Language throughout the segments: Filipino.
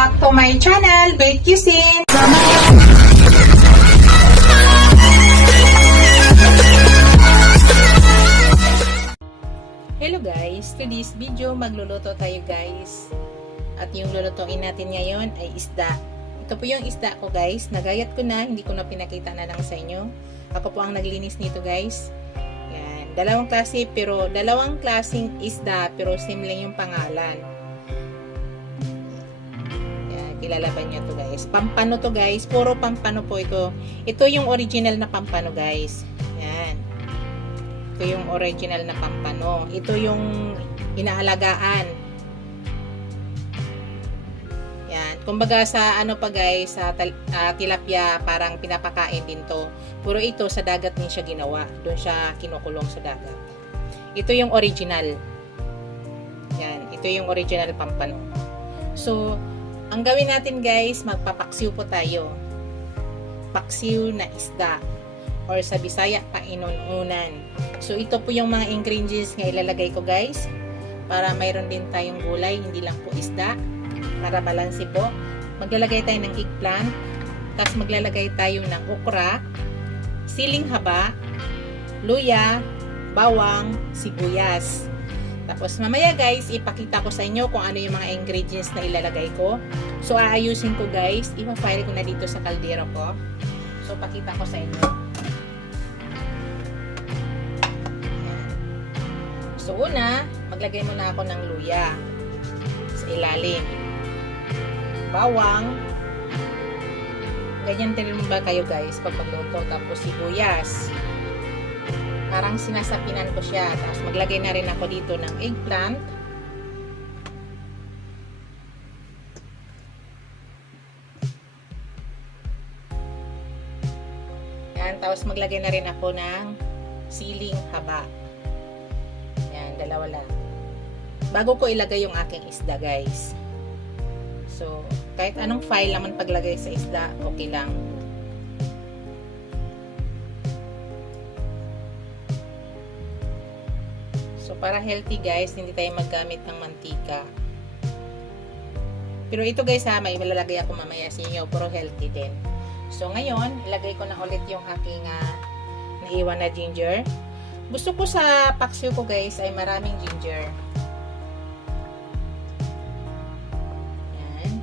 back to my channel, Bake Cuisine. Hello guys, to this video magluluto tayo guys. At yung lulutuin natin ngayon ay isda. Ito po yung isda ko guys, nagayat ko na, hindi ko na pinakita na lang sa inyo. Ako po ang naglinis nito guys. Yan, dalawang klaseng isda pero same lang yung pangalan. Kilalaban nyo to guys. Pampano to guys. Puro pampano po ito. Ito yung original na pampano guys. Yan. Ito yung original na pampano. Ito yung inaalagaan. Yan. Kumbaga sa ano pa guys, sa tilapia parang pinapakain din to. Puro ito sa dagat din siya ginawa. Doon siya kinukulong sa dagat. Ito yung original. Yan. Ito yung original pampano. So, ang gawin natin guys, magpapaksiw po tayo. Paksiw na isda. Or sa Bisaya, painununan. So ito po yung mga ingredients na ilalagay ko guys. Para mayroon din tayong gulay, hindi lang po isda. Para balanse po. Maglalagay tayo ng eggplant. Tapos maglalagay tayo ng okra, siling haba, luya, bawang, sibuyas. Tapos mamaya guys, ipakita ko sa inyo kung ano yung mga ingredients na ilalagay ko. So aayusin ko guys, ipa-file ko na dito sa kaldero ko. So pakita ko sa inyo. So una, maglagay muna ako ng luya sa ilalim. Bawang. Ganyan din ba kayo guys pag magluto. Tapos sibuyas. Parang sinasapinan ko siya. Tapos maglagay na rin ako dito ng eggplant. Yan. Tapos maglagay na rin ako ng siling haba. Yan. Dalawa lang. Bago ko ilagay yung aking isda guys. So, kahit anong file naman paglagay sa isda, okay lang. So, para healthy guys, hindi tayo maggamit ng mantika. Pero ito guys ha, may malalagay ako mamaya sa inyo, pero healthy din. So, ngayon, ilagay ko na ulit yung aking naiwan na ginger. Gusto ko sa paksiw ko guys ay maraming ginger. Yan.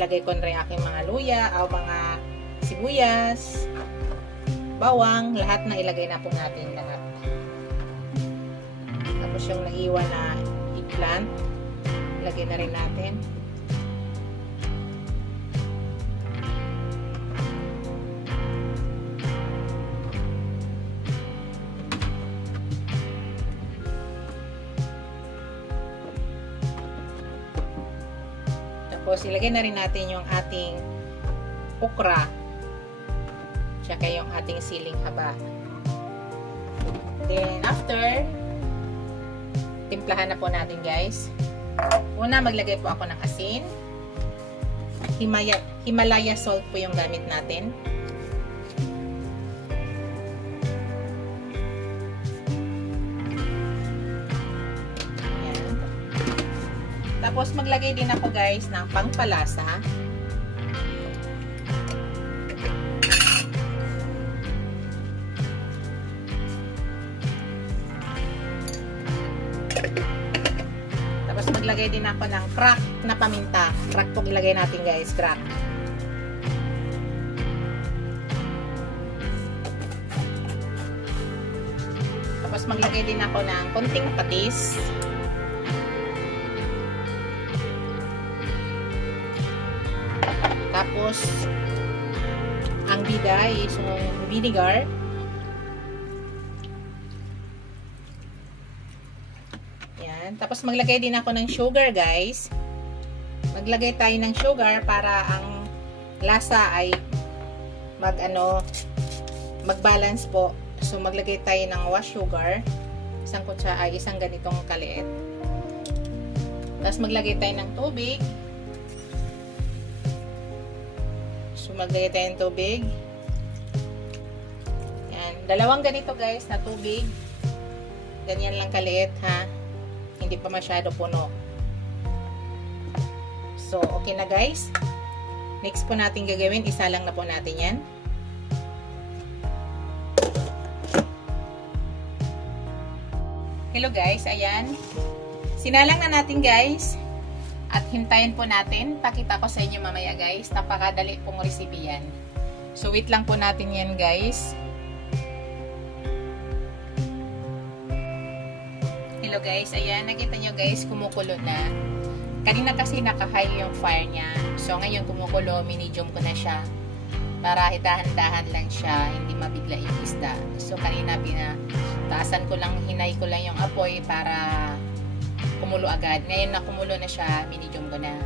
Ilagay ko na rin aking mga luya o mga sibuyas, bawang, lahat na ilagay na po natin lahat. Tapos yung naiwan na eggplant, ilagay na rin natin. Tapos, ilagay na rin natin yung ating okra. Tsaka yung ating siling haba. Then, after, timplahan na po natin guys. Una, maglagay po ako ng asin. Himalaya salt po yung gamit natin. Tapos maglagay din ako guys ng pangpalasa. Tapos maglagay din ako ng crack na paminta. Crack po ilagay natin guys, crack. Tapos maglagay din ako ng konting patis. Tapos, ang bida is yung vinegar. Yan. Tapos, maglagay din ako ng sugar, guys. Maglagay tayo ng sugar para ang lasa ay mag-balance po. So, maglagay tayo ng wash sugar. Isang ganitong kaliit. Tapos, maglagay tayo ng tubig. So, maglagay tayo ng tubig. Yan. Dalawang ganito guys na tubig. Ganyan lang kaliit ha. Hindi pa masyado puno. So, okay na guys. Next po natin gagawin, isa lang na po natin yan. Hello guys, ayan. Sinalang na natin guys. At hintayin po natin. Pakita ko sa inyo mamaya guys. Napakadali pong recipe yan. So wait lang po natin yan guys. Hello guys, ayan. Nakita nyo guys, kumukulo na. Kanina kasi naka-high yung fire niya. So ngayon kumukulo, minedium ko na siya. Para dahan-dahan lang siya, hindi mabigla yung isda. So kanina taasan ko lang, hinay ko lang yung apoy para kumulo agad. Ngayon na kumulo na siya, minedium ko na.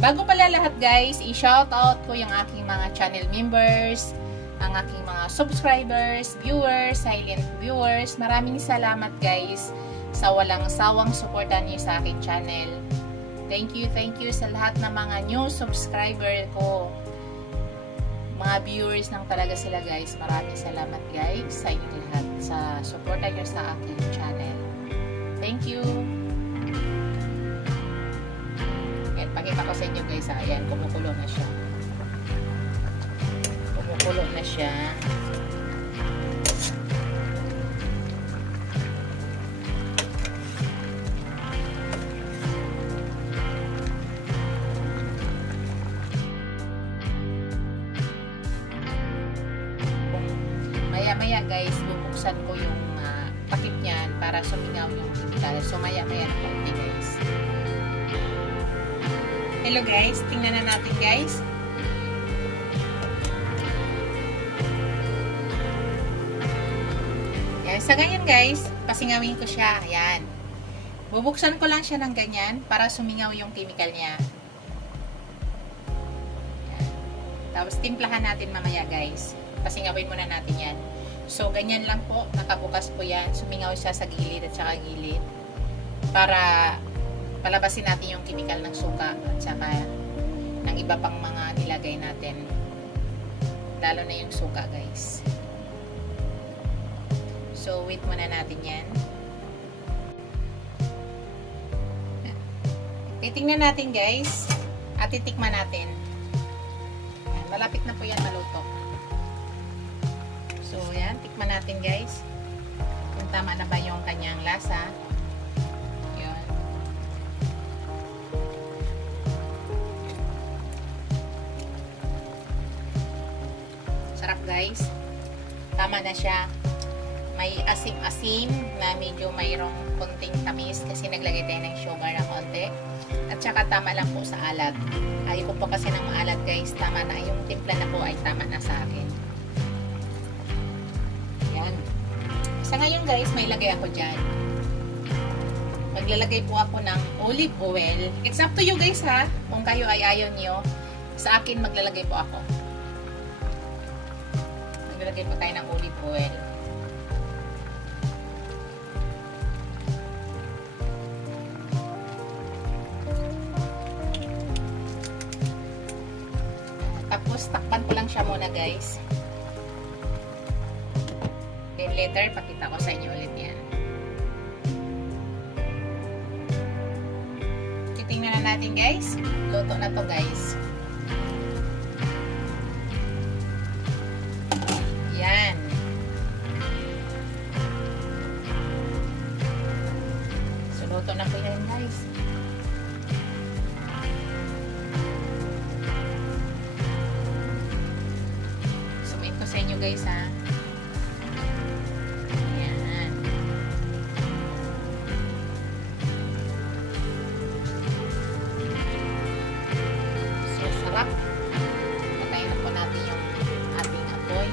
Bago pala lahat guys, i-shoutout ko yung aking mga channel members, ang aking mga subscribers, viewers, silent viewers. Maraming salamat guys sa walang sawang suportan niyo sa aking channel. Thank you sa lahat ng mga new subscriber ko. Mga viewers lang talaga sila guys. Maraming salamat guys sa inyo lahat sa suporta niyo sa aking channel. Thank you. Ayan, pakita ko sa inyo guys. Ayan, kumukulo na siya. Kumukulo na siya. Maya guys, bubuksan ko yung takip niyan para sumingaw yung chemical. So maya na konti guys. Hello guys, tingnan na natin guys. Yan, sa ganyan guys, pasingawin ko siya. Ayan. Bubuksan ko lang siya ng ganyan para sumingaw yung chemical niya. Ayan. Tapos timplahan natin mamaya guys. Pasingawin muna natin yan. So, ganyan lang po. Nakabukas po yan. Sumingaw siya sa gilid at saka gilid. Para palabasin natin yung chemical ng suka at saka ng iba pang mga nilagay natin. Lalo na yung suka, guys. So, wait muna natin yan. Titingnan natin, guys. At titikman natin. Malapit na po yan maluto. So, yan. Tikman natin, guys. Kung tama na ba yung kanyang lasa. Yun. Sarap, guys. Tama na siya. May asim-asim na medyo mayroong konting tamis kasi naglagay tayo ng sugar na konti. At saka tama lang po sa alat. Ayaw ko po kasi ng maalat, guys. Tama na. Yung timpla na po ay tama na sa akin. Sa ngayon guys, may lagay ako dyan. Maglalagay po ako ng olive oil. It's up to you guys ha. Kung kayo ay ayaw nyo. Sa akin, maglalagay po ako. Maglalagay po tayo ng olive oil. Tapos, takpan ko lang siya muna guys. Then later, pakita ko sa inyo ulit yan. Titingnan na natin guys. Luto na to guys. Yan. So, luto na po yan guys. Sumin ko sa inyo guys ha. Patayin na po natin yung ating apoy.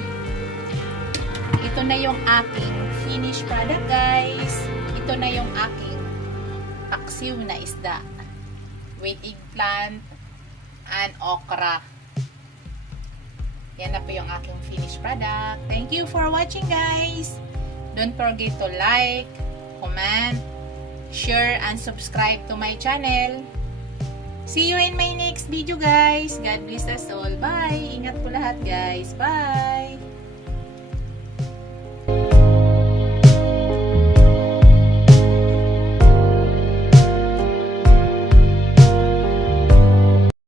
Ito na yung aking finished product guys. Ito na yung aking paksiw na isda with eggplant and okra. Yan na po yung aking finished product. Thank you for watching guys. Don't forget to like, comment, share, and subscribe to my channel. See you in my next video guys. God bless us all. Bye. Ingat po lahat guys. Bye.